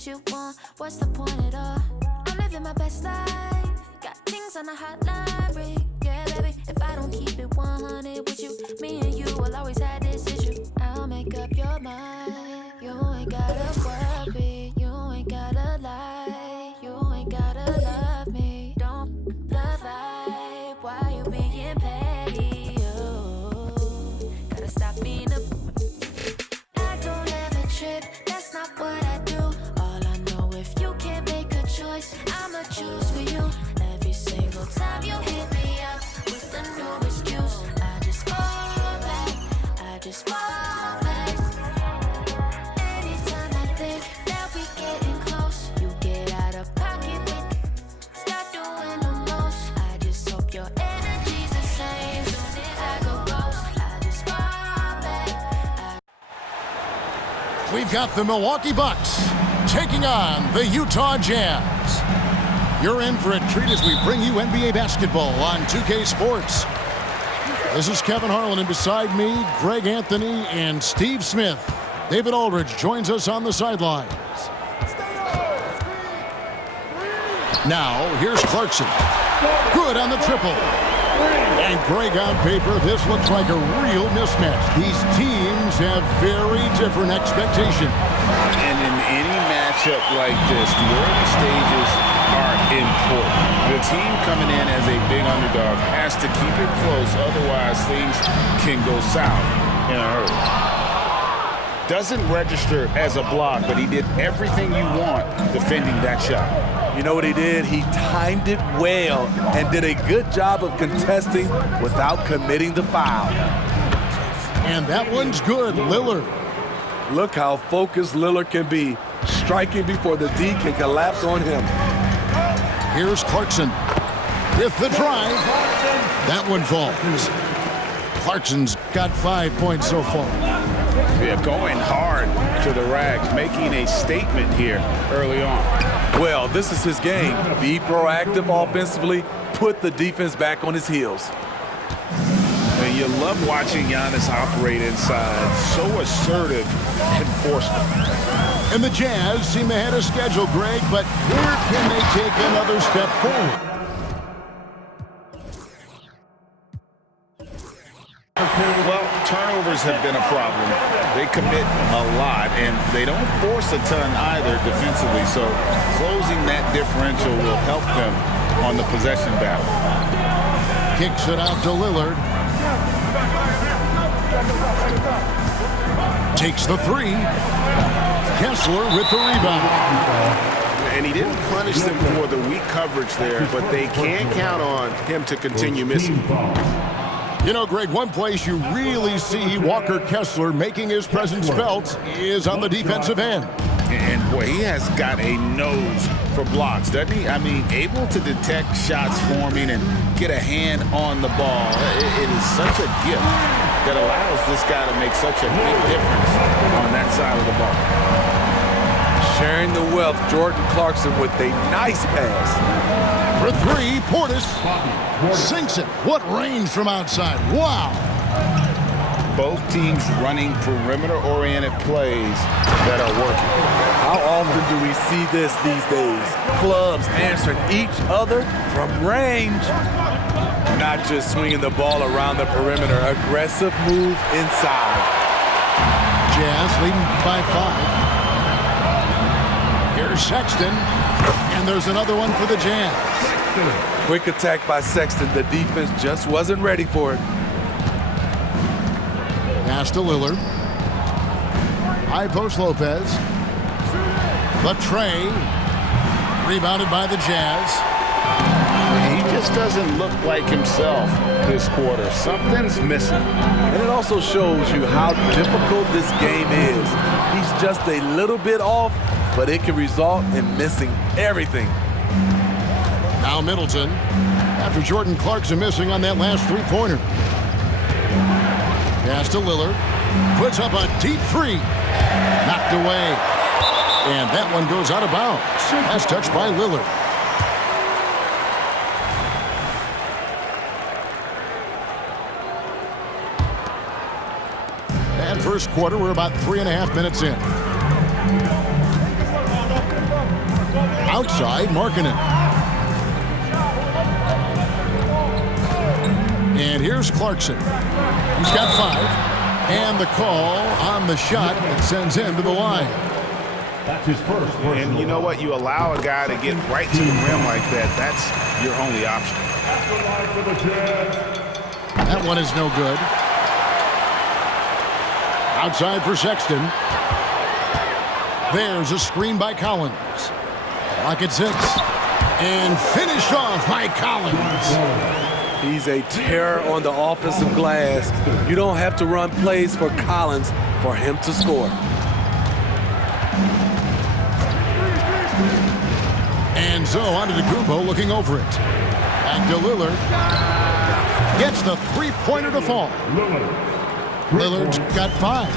what you want. What's the point at all? I'm living my best life. Got things on the hotline. Yeah, baby, if I don't keep it 100 with you, me and you will always have this issue. I'll make up your mind. You ain't gotta worry. You ain't gotta lie. You ain't gotta love me. Don't the vibe. Why you being petty? Oh, gotta stop being a. I don't ever trip. That's not what I do. All I know, if you can't make a choice, I'ma choose for you. Every single time you hit me up with a new excuse, I just fall back. I just fall back. Anytime I think that we getting close, you get out of pocket with start doing the most. I just hope your energy's the same. Soon as I go ghost, I just fall back. We've got the Milwaukee Bucks taking on the Utah Jazz. You're in for a treat as we bring you NBA basketball on 2K Sports. This is Kevin Harlan, and beside me, Greg Anthony and Steve Smith. David Aldridge joins us on the sidelines. Now, here's Clarkson. Good on the triple. And Greg, on paper, this looks like a real mismatch. These teams have very different expectations. And in any matchup like this, the early stages are important. The team coming in as a big underdog has to keep it close, otherwise things can go south in a hurry. Doesn't register as a block, but he did everything you want defending that shot. You know what he did? He timed it well and did a good job of contesting without committing the foul. And that one's good, Lillard. Look how focused Lillard can be, striking before the D can collapse on him. Here's Clarkson with the drive. That one falls. Clarkson's got 5 points so far. Yeah, going hard to the rack, making a statement here early on. Well, this is his game. Be proactive offensively, put the defense back on his heels. And you love watching Giannis operate inside. So assertive enforcement. And the Jazz seem ahead of schedule, Greg, but where can they take another step forward? Well, turnovers have been a problem. They commit a lot, and they don't force a ton either defensively, so closing that differential will help them on the possession battle. Kicks it out to Lillard. Takes the three. Kessler with the rebound. And he didn't punish them for the weak coverage there, but they can't count on him to continue missing. You know, Greg, one place you really see Walker Kessler making his presence felt is on the defensive end. And, boy, he has got a nose for blocks, doesn't he? I mean, able to detect shots forming and get a hand on the ball. It is such a gift that allows this guy to make such a big difference on that side of the ball. Sharing the wealth, Jordan Clarkson with a nice pass. For three, Portis sinks it. What range from outside. Wow. Both teams running perimeter-oriented plays that are working. How often do we see this these days? Clubs answering each other from range. Not just swinging the ball around the perimeter. Aggressive move inside. Jazz leading by 5. Here's Sexton. And there's another one for the Jazz. Quick attack by Sexton. The defense just wasn't ready for it. Pass to Lillard. High post Lopez. The tray. Rebounded by the Jazz. He just doesn't look like himself this quarter. Something's missing. And it also shows you how difficult this game is. He's just a little bit off, but it can result in missing everything. Now Middleton, after Jordan Clarkson missing on that last three-pointer. Pass to Lillard, puts up a deep three, knocked away, and that one goes out of bounds. That's touched by Lillard. And first quarter, we're about 3.5 minutes in. Outside, Markkanen. And here's Clarkson. He's got 5. And the call on the shot that sends him to the line. That's his first. And you know what? You allow a guy to get right to the rim like that. That's your only option. That one is no good. Outside for Sexton. There's a screen by Collins. Clock at 6. And finished off by Collins. He's a terror on the offensive glass. You don't have to run plays for Collins for him to score. And so on to Antetokounmpo looking over it. Back to Lillard. Gets the three-pointer to fall. Lillard's got 5.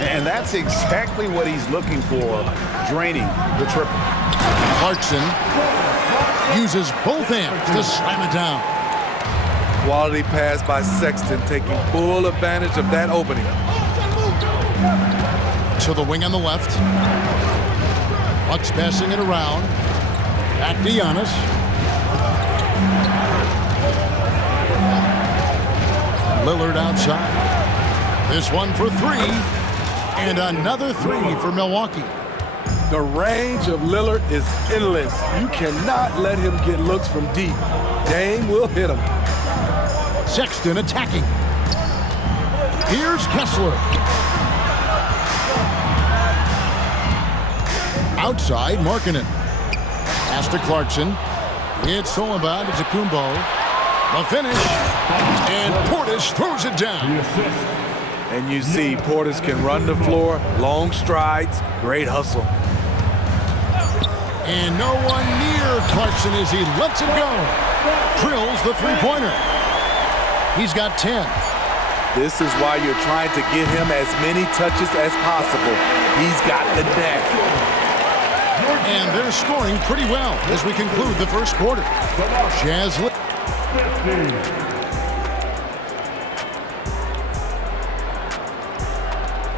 And that's exactly what he's looking for, draining the triple. Clarkson uses both hands to slam it down. Quality pass by Sexton, taking full advantage of that opening. To the wing on the left. Bucks passing it around. Back to Giannis. Lillard outside. This one for 3. And another 3 for Milwaukee. The range of Lillard is endless. You cannot let him get looks from deep. Dame will hit him. Sexton attacking. Here's Kessler. Outside, Markkanen. Pass to Clarkson. It's Solomon to Antetokounmpo. The finish. And Portis throws it down. And you see Portis can run the floor, long strides, great hustle. And no one near Clarkson as he lets it go. Drills the three-pointer. He's got 10. This is why you're trying to get him as many touches as possible. He's got the knack. And they're scoring pretty well as we conclude the first quarter. Jazz.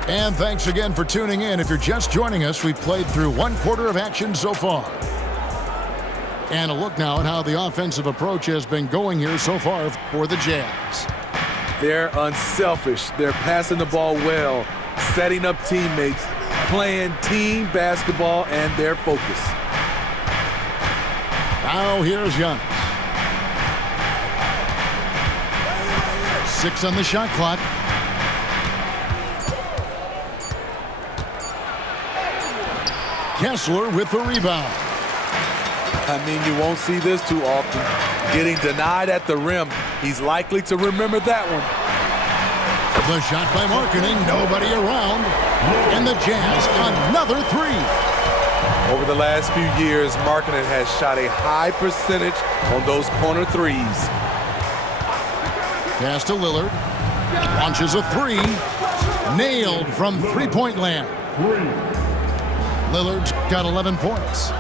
And thanks again for tuning in. If you're just joining us, we've played through one quarter of action so far. And a look now at how the offensive approach has been going here so far for the Jazz. They're unselfish. They're passing the ball well, setting up teammates, playing team basketball, and their focus. Now here's Giannis. 6 on the shot clock. Kessler with the rebound. I mean, you won't see this too often. Getting denied at the rim. He's likely to remember that one. The shot by Markkanen, nobody around. And the Jazz, another 3. Over the last few years, Markkanen has shot a high percentage on those corner threes. Pass to Lillard. Launches a 3. Nailed from three-point land. Lillard's got 11 points.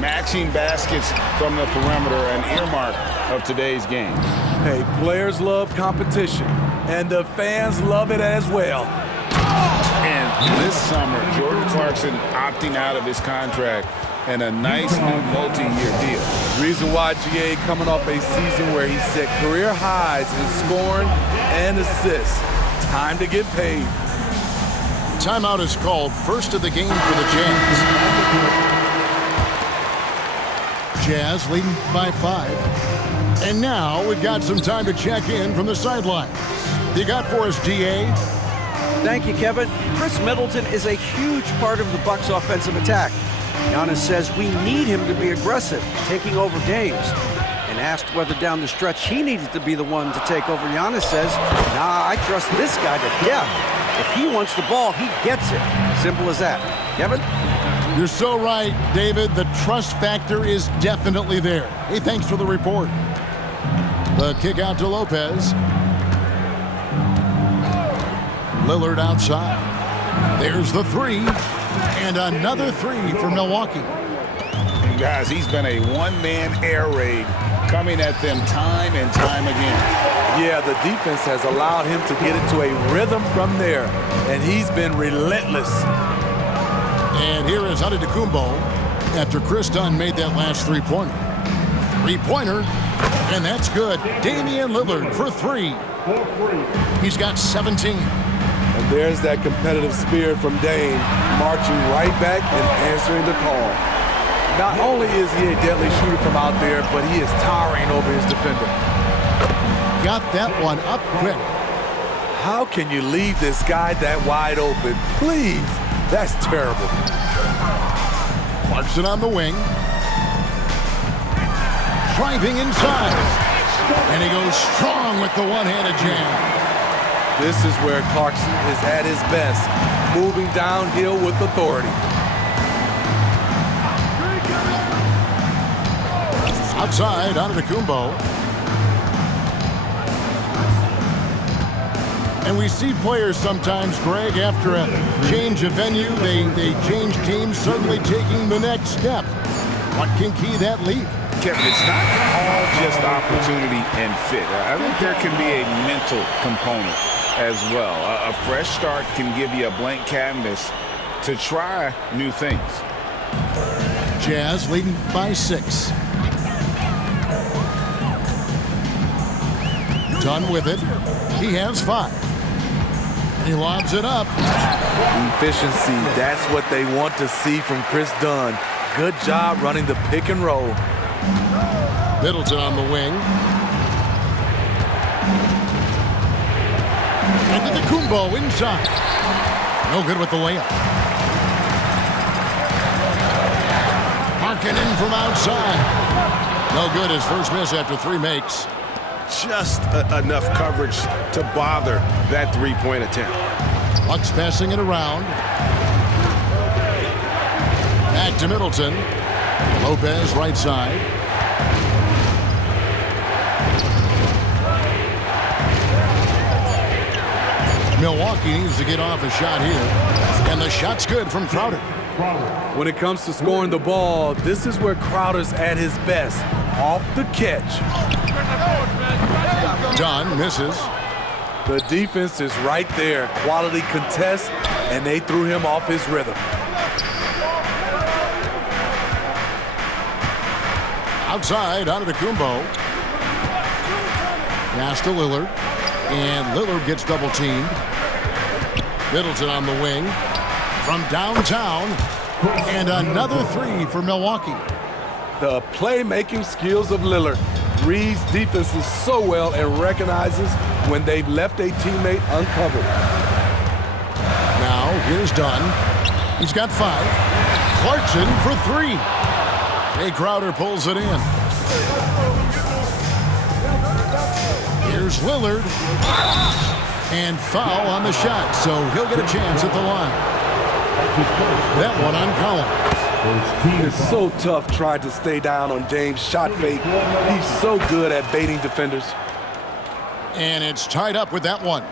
Matching baskets from the perimeter, an earmark of today's game. Hey, players love competition, and the fans love it as well. And this summer, Jordan Clarkson opting out of his contract and a nice new multi-year deal. Reason why GA coming off a season where he set career highs in scoring and assists. Time to get paid. Timeout is called, first of the game for the Jazz. Jazz leading by 5. And now we've got some time to check in from the sidelines. You got for us, DA? Thank you, Kevin. Chris Middleton is a huge part of the Bucks' offensive attack. Giannis says we need him to be aggressive, taking over games. And asked whether down the stretch he needed to be the one to take over, Giannis says, nah, I trust this guy to death. If he wants the ball, he gets it. Simple as that. Kevin? You're so right, David. The trust factor is definitely there. Hey, thanks for the report. The kick out to Lopez. Lillard outside. There's the 3. And another 3 for Milwaukee. And guys, he's been a one-man air raid coming at them time and time again. Yeah, the defense has allowed him to get into a rhythm from there, and he's been relentless. And here is Antetokounmpo. after Chris Dunn made that last three-pointer. Three-pointer, and that's good. Damian Lillard for three. He's got 17. And there's that competitive spirit from Dame, marching right back and answering the call. Not only is he a deadly shooter from out there, but he is towering over his defender. Got that one up quick. How can you leave this guy that wide open? Please, that's terrible. Clarkson on the wing. Driving inside. And he goes strong with the one-handed jam. This is where Clarkson is at his best, moving downhill with authority. Outside, Antetokounmpo. And we see players sometimes, Greg, after a change of venue, they change teams, suddenly taking the next step. What can key that leap? Kevin, it's not all just opportunity and fit. I think there can be a mental component as well. A fresh start can give you a blank canvas to try new things. Jazz leading by 6. Dunn with it. He has 5. He lobs it up. Efficiency, that's what they want to see from Chris Dunn. Good job running the pick and roll. Middleton on the wing. Antetokounmpo inside. No good with the layup. Markkanen from outside. No good. His first miss after 3 makes. Just enough coverage to bother that three-point attempt. Bucks passing it around. Back to Middleton. Lopez right side. Milwaukee needs to get off a shot here. And the shot's good from Crowder. When it comes to scoring the ball, this is where Crowder's at his best. Off the catch. Dunn misses. The defense is right there. Quality contest, and they threw him off his rhythm. Outside, Antetokounmpo. Pass to Lillard. And Lillard gets double-teamed. Middleton on the wing. From downtown. And another 3 for Milwaukee. The playmaking skills of Lillard. Reads defenses so well and recognizes when they've left a teammate uncovered. Now, here's Dunn. He's got 5. Clarkson for 3. Jay Crowder pulls it in. Here's Lillard. And foul on the shot, so he'll get a chance at the line. That one on Collins. It's so tough trying to stay down on Dame's shot fake. He's so good at baiting defenders. And it's tied up with that one.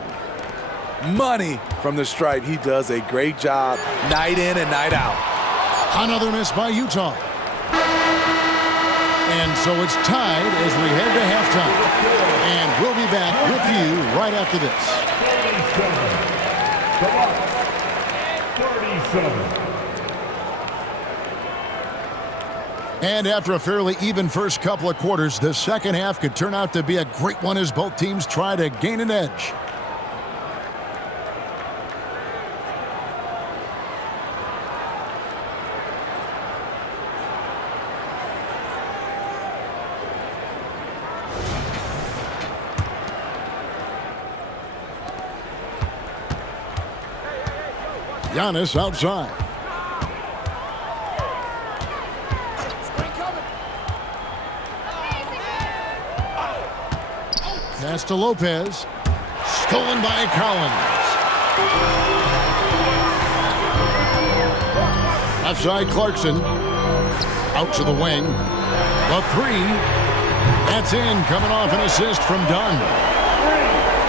Money from the stripe. He does a great job night in and night out. Another miss by Utah. And so it's tied as we head to halftime. And we'll be back with you right after this. 37. And after a fairly even first couple of quarters, the second half could turn out to be a great one as both teams try to gain an edge. Giannis outside. Pass to Lopez. Stolen by Collins. Outside Clarkson. Out to the wing. The 3. That's in. Coming off an assist from Dunn.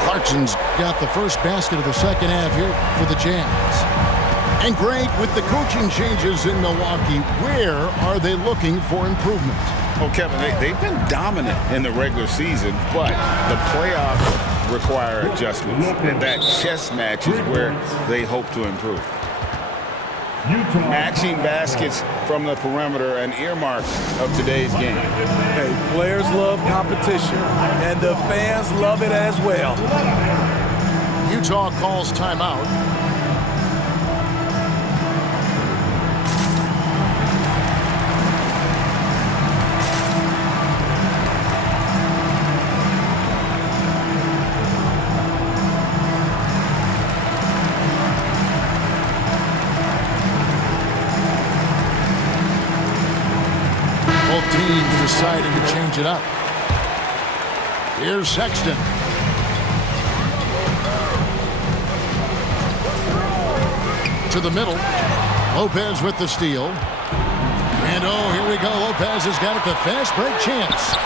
Clarkson's got the first basket of the second half here for the Jazz. And Greg, with the coaching changes in Milwaukee, where are they looking for improvement? Well, Kevin, they've been dominant in the regular season, but the playoffs require adjustments. And that chess match is where they hope to improve. Utah. Matching baskets from the perimeter, an earmark of today's game. Hey, players love competition, and the fans love it as well. Utah calls timeout. Both teams deciding to change it up. Here's Sexton. To the middle. Lopez with the steal. And oh, here we go. Lopez has got it. The fast break chance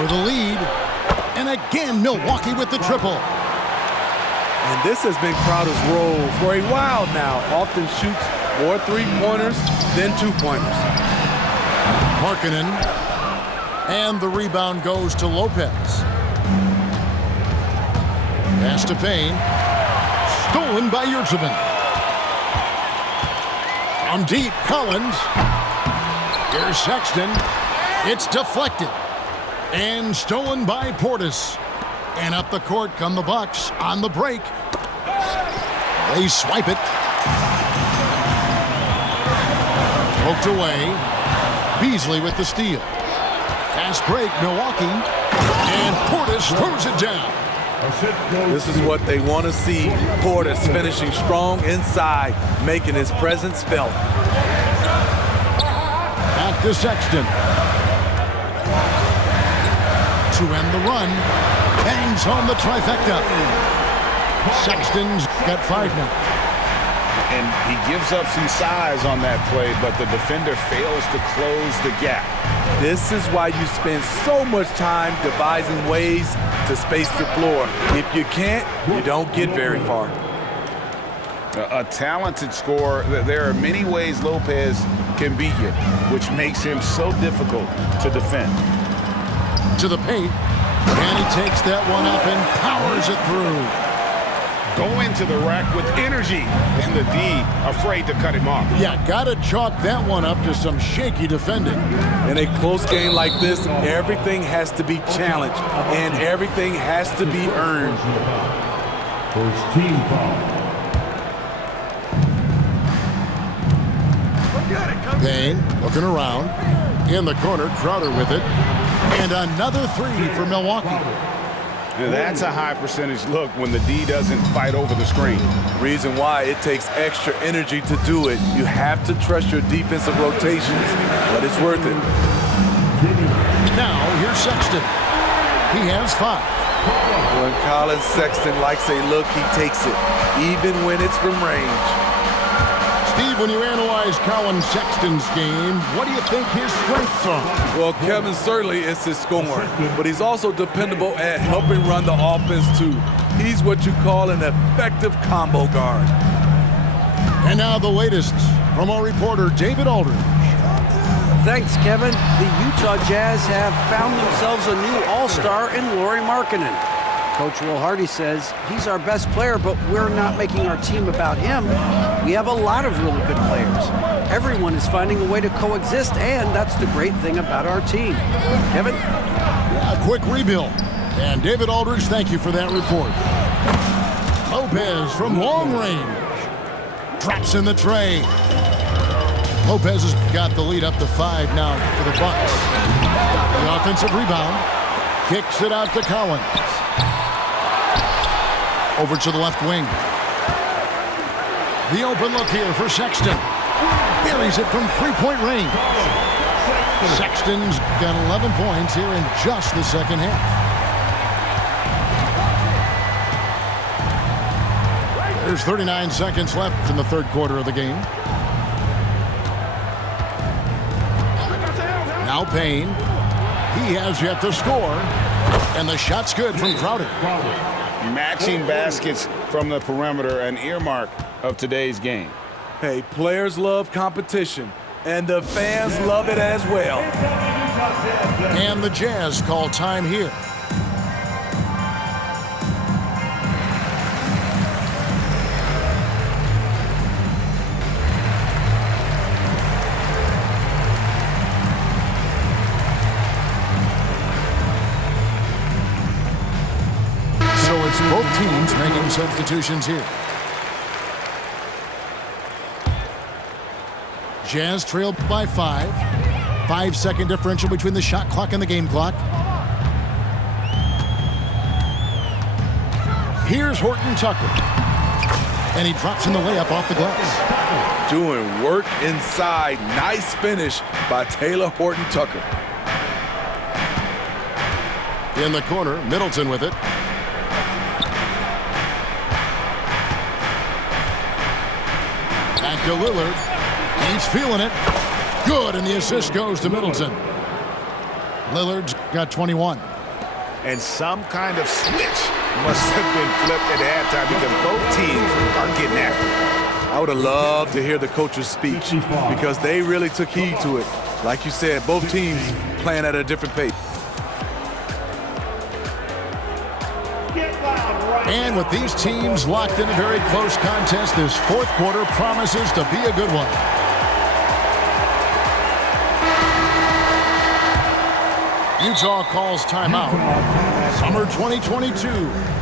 for the lead. And again, Milwaukee with the triple. And this has been Crowder's role for a while now. Often shoots more three-pointers than two-pointers. Markkanen. And the rebound goes to Lopez. Pass to Payne. Stolen by Yurtseven. From deep, Collins. Here's Sexton. It's deflected. And stolen by Portis. And up the court come the Bucks on the break. They swipe it. Poked away. Beasley with the steal. Fast break, Milwaukee. And Portis throws it down. This is what they want to see. Portis finishing strong inside, making his presence felt. Back to Sexton. To end the run. Bangs home the trifecta. Sexton's got 5 now. And he gives up some size on that play, but the defender fails to close the gap. This is why you spend so much time devising ways to space the floor. If you can't, you don't get very far. A talented scorer. There are many ways Lopez can beat you, which makes him so difficult to defend. To the paint, and he takes that one up and powers it through. Go into the rack with energy, and the D afraid to cut him off. Yeah, gotta chalk that one up to some shaky defending. In a close game like this, everything has to be challenged, and everything has to be earned. First team foul. Payne looking around. In the corner, Crowder with it. And another 3 for Milwaukee. Now that's a high percentage look when the D doesn't fight over the screen. Reason why it takes extra energy to do it. You have to trust your defensive rotations, but it's worth it. Now, here's Sexton. He has 5. When Colin Sexton likes a look, he takes it, even when it's from range. Steve, when you analyze Colin Sexton's game, what do you think his strengths are? Well, Kevin, certainly it's his scoring, but he's also dependable at helping run the offense, too. He's what you call an effective combo guard. And now the latest from our reporter, David Aldridge. Thanks, Kevin. The Utah Jazz have found themselves a new all-star in Lauri Markkanen. Coach Will Hardy says he's our best player, but we're not making our team about him. We have a lot of really good players. Everyone is finding a way to coexist, and that's the great thing about our team. Kevin? A quick rebuild. And David Aldridge, thank you for that report. Lopez from long range. Drops in the tray. Lopez has got the lead up to 5 now for the Bucks. The offensive rebound. Kicks it out to Collins. Over to the left wing. The open look here for Sexton. Buries it from 3-point range. Sexton's got 11 points here in just the second half. There's 39 seconds left in the third quarter of the game. Now Payne. He has yet to score. And the shot's good from Crowder. Matching baskets from the perimeter, an earmark of today's game. Hey, players love competition, and the fans love it as well. And the Jazz call time here. Both teams making substitutions here. Jazz trail by 5. 5-second differential between the shot clock and the game clock. Here's Horton Tucker. And he drops in the layup off the glass. Doing work inside. Nice finish by Taylor Horton Tucker. In the corner, Middleton with it. Back to Lillard. He's feeling it. Good, and the assist goes to Middleton. Lillard's got 21. And some kind of switch must have been flipped at halftime because both teams are getting after it. I would have loved to hear the coach's speech because they really took heed to it. Like you said, both teams playing at a different pace. And with these teams locked in a very close contest, this fourth quarter promises to be a good one. Utah calls timeout. Summer 2022.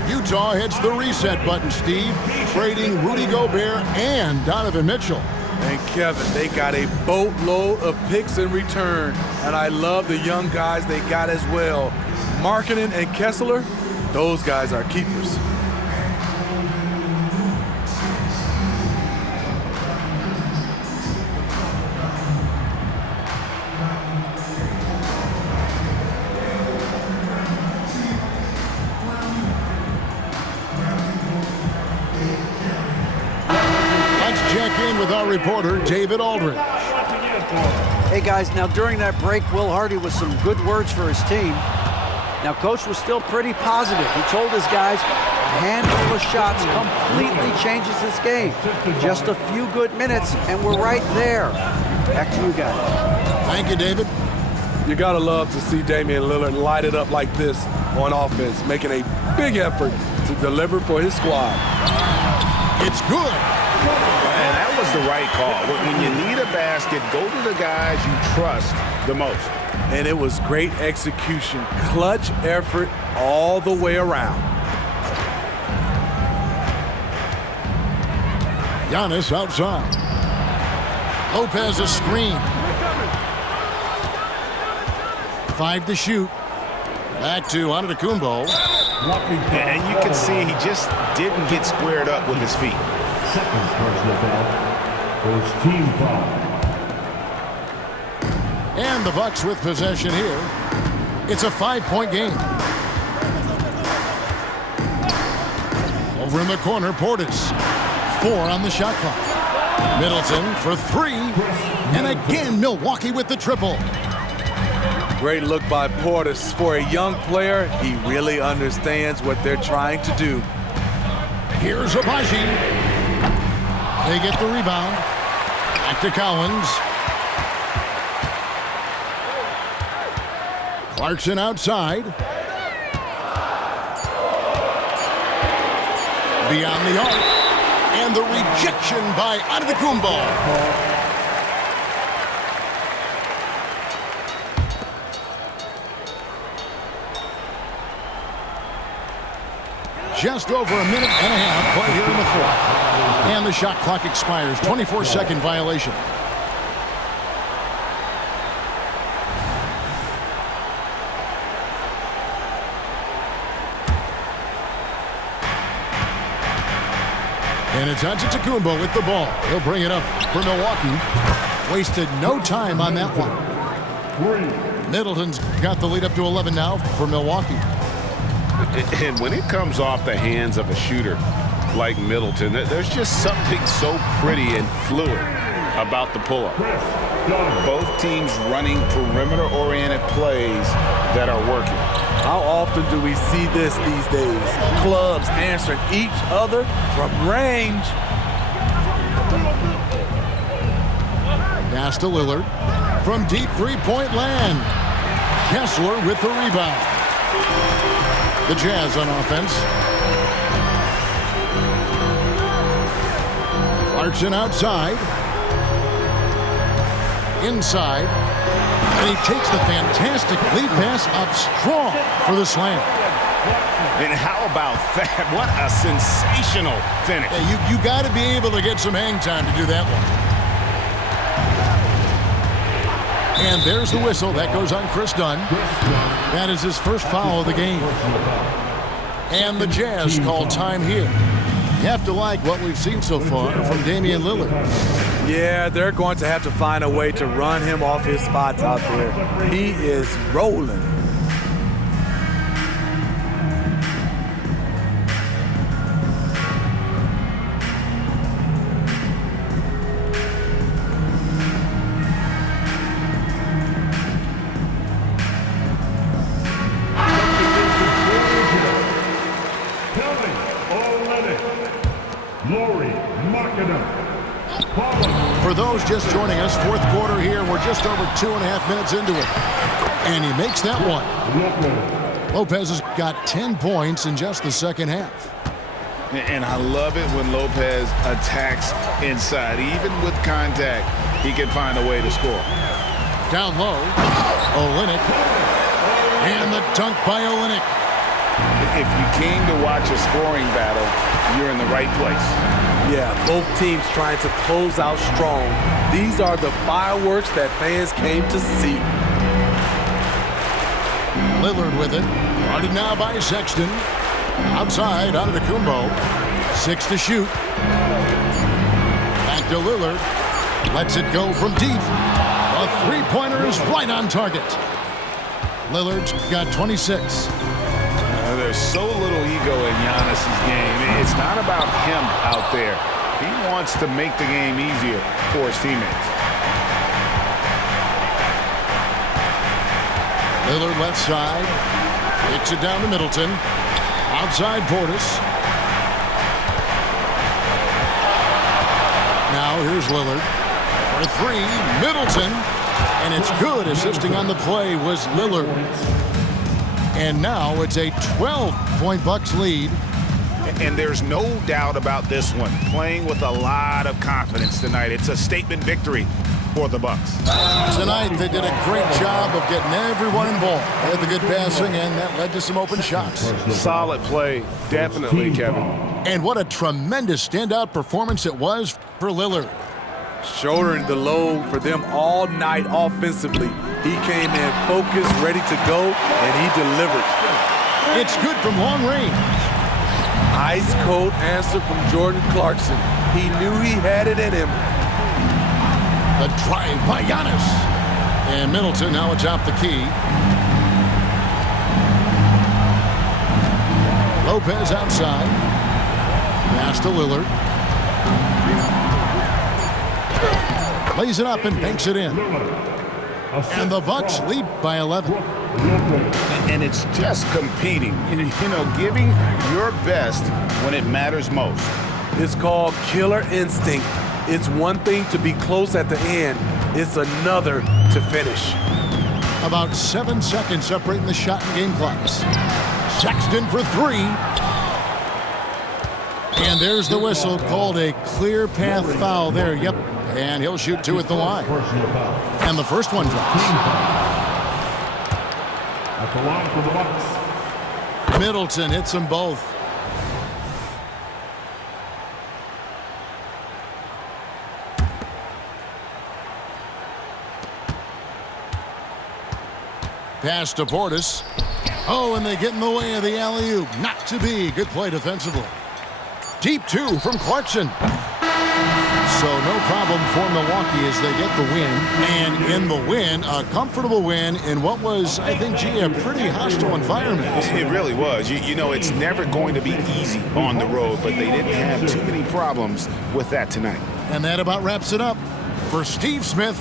Utah hits the reset button, Steve, trading Rudy Gobert and Donovan Mitchell. And Kevin, they got a boatload of picks in return. And I love the young guys they got as well. Markkanen and Kessler, those guys are keepers. With our reporter, David Aldridge. Hey guys, now during that break, Will Hardy was some good words for his team. Now Coach was still pretty positive. He told his guys a handful of shots completely changes this game. Just a few good minutes and we're right there. Back to you guys. Thank you, David. You gotta love to see Damian Lillard light it up like this on offense, making a big effort to deliver for his squad. It's good. And that was the right call. When you need a basket, go to the guys you trust the most. And it was great execution. Clutch effort all the way around. Giannis outside. Lopez a screen. 5 to shoot. Back to Antetokounmpo. And you can see he just didn't get squared up with his feet. Second personal foul. First team foul. And the Bucks with possession here. It's a 5-point game. Over in the corner, Portis. 4 on the shot clock. Middleton for 3. And again, Milwaukee with the triple. Great look by Portis. For a young player, he really understands what they're trying to do. Here's Abaji. They get the rebound. Back to Collins. Clarkson outside. Beyond the arc. And the rejection by Antetokounmpo. Just over a minute and a half play here in the fourth. And the shot clock expires. 24-second violation. And it's Antetokounmpo with the ball. He'll bring it up for Milwaukee. Wasted no time on that one. Middleton's got the lead up to 11 now for Milwaukee. And when it comes off the hands of a shooter like Middleton, there's just something so pretty and fluid about the pull-up. Both teams running perimeter-oriented plays that are working. How often do we see this these days? Clubs answering each other from range. Pass to Lillard from deep three-point land. Kessler with the rebound. The Jazz on offense. Clarkson outside. Inside. And he takes the fantastic lead pass up strong for the slam. And how about that? What a sensational finish. Yeah, you got to be able to get some hang time to do that one. And there's the whistle. That goes on Chris Dunn. That is his first foul of the game. And the Jazz call time here. You have to like what we've seen so far from Damian Lillard. Yeah, they're going to have to find a way to run him off his spots out there. He is rolling. For those just joining us, fourth quarter here. We're just over 2.5 minutes into it. And he makes that one. Lopez has got 10 points in just the second half. And I love it when Lopez attacks inside. Even with contact, he can find a way to score. Down low, Olynyk. And the dunk by Olynyk. If you came to watch a scoring battle, you're in the right place. Yeah, both teams trying to close out strong. These are the fireworks that fans came to see. Lillard with it. Guarded now by Sexton. Outside, Antetokounmpo. 6 to shoot. Back to Lillard. Lets it go from deep. A three-pointer is right on target. Lillard's got 26. There's so little ego in Giannis's game. It's not about him out there. He wants to make the game easier for his teammates. Lillard left side. Kicks it down to Middleton. Outside Portis. Now here's Lillard. For three, Middleton. And it's good. Assisting on the play was Lillard. And now it's a 12-point Bucks lead. And there's no doubt about this one. Playing with a lot of confidence tonight. It's a statement victory for the Bucks. Tonight they did a great job of getting everyone involved. They had the good passing, and that led to some open shots. Solid play, definitely, Kevin. And what a tremendous standout performance it was for Lillard. Shouldering the load for them all night offensively. He came in focused, ready to go, and he delivered. It's good from long range. Ice cold answer from Jordan Clarkson. He knew he had it in him. The drive by Giannis. And Middleton now atop the key. Lopez outside. Pass to Lillard. Lays it up and banks it in. And the Bucks lead by 11. And it's just competing. You know, giving your best when it matters most. It's called killer instinct. It's one thing to be close at the end. It's another to finish. About 7 seconds separating the shot and game clocks. Sexton for three. And there's the whistle, called a clear path foul there. Yep. And he'll shoot 2 at the line. And the first one drops. At the line for the Bucks. Middleton hits them both. Pass to Portis. Oh, and they get in the way of the alley-oop. Not to be. Good play defensively. Deep 2 from Clarkson. So no problem for Milwaukee as they get the win. And in the win, a comfortable win in what was, I think, a pretty hostile environment. It really was. You know, it's never going to be easy on the road, but they didn't have too many problems with that tonight. And that about wraps it up. For Steve Smith,